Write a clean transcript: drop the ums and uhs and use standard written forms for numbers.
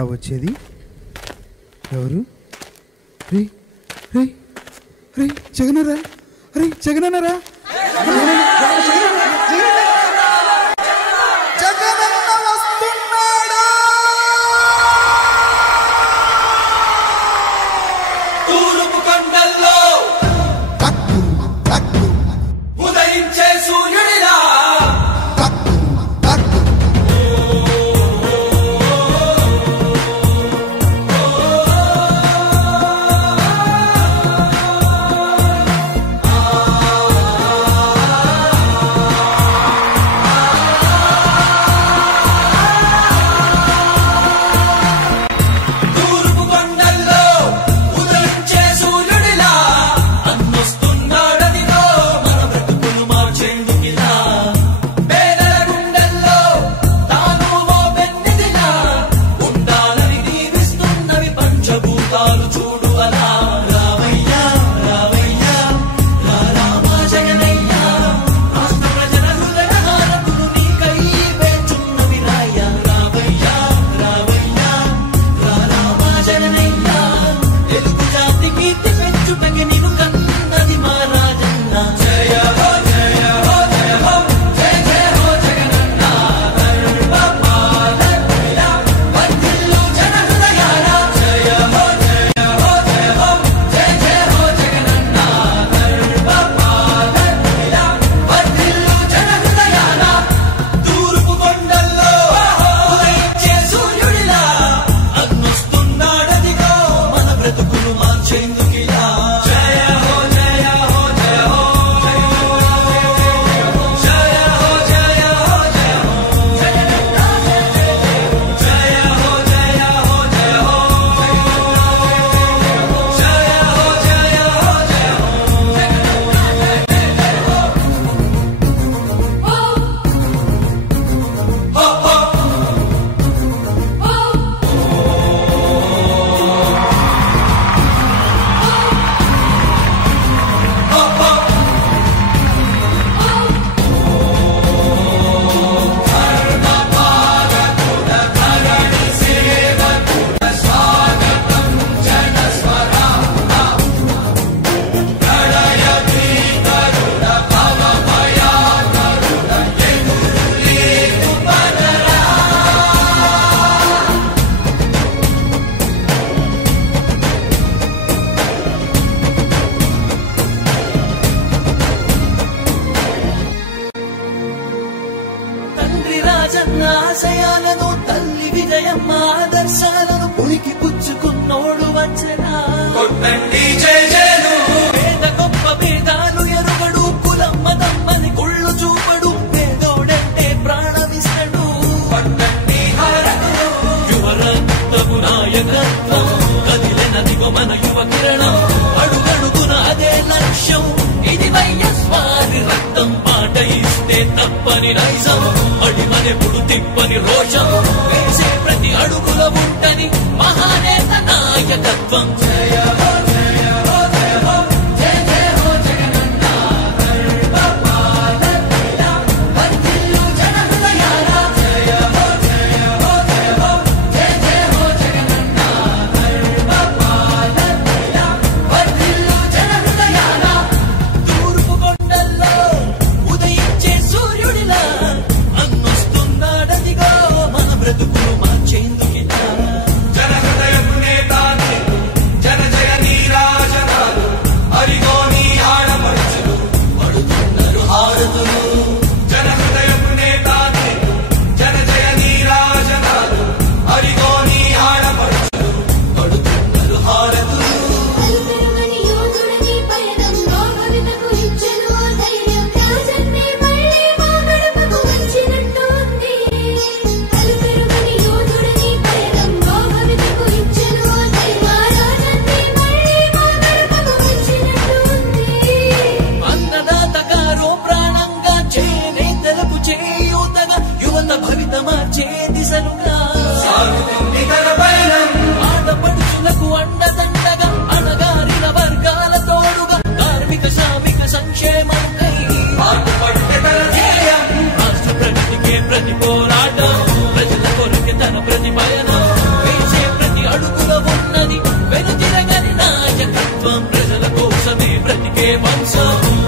రా వచ్చేది? ఎవరు? రే రే రే జగనరా, రే జగనరా, ఆశయాలను తల్లి విజయమ్మ ఆదర్శాలను పులికి పుచ్చుకున్నోడు వచ్చనా కొట్టండి జై జయలు పేద గొప్ప భేదాలు ఎరుగడు కులమ్మ దమ్మని కుళ్ళు చూపడు పేదోడంటే ప్రాణమిస్తడు కొట్టండి హారతులు యువరక్తపు నాయకత్వం కదిలినదిగో మన యువ కిరణం అడుగడుగున అదే లక్ష్యం ఇది వైఎస్వారి రక్తం పాట ఇస్తే తప్పని నైజం అడిమనెప్పుడు తిప్పని రోషం వేసే ప్రతి అడుగుల ఉంటని మహానేత నాయకత్వం జయ హో జయ హో జయ హో జయ జయ హో జగనన్న గర్భపాలకిల వర్ధిల్లు జన హృదయాల జయ హో జయ హో జయ హో జయ జయ హో జగనన్న గర్భపాలకిల వర్ధిల్లు జన హృదయాల తూర్పు కొండల్లో ఉదయించే సూర్యుడిలా అన్నొస్తున్నాడదిగో మన ప్రభుత్వం ప్రజల కోసమే బ్రతికే వంశం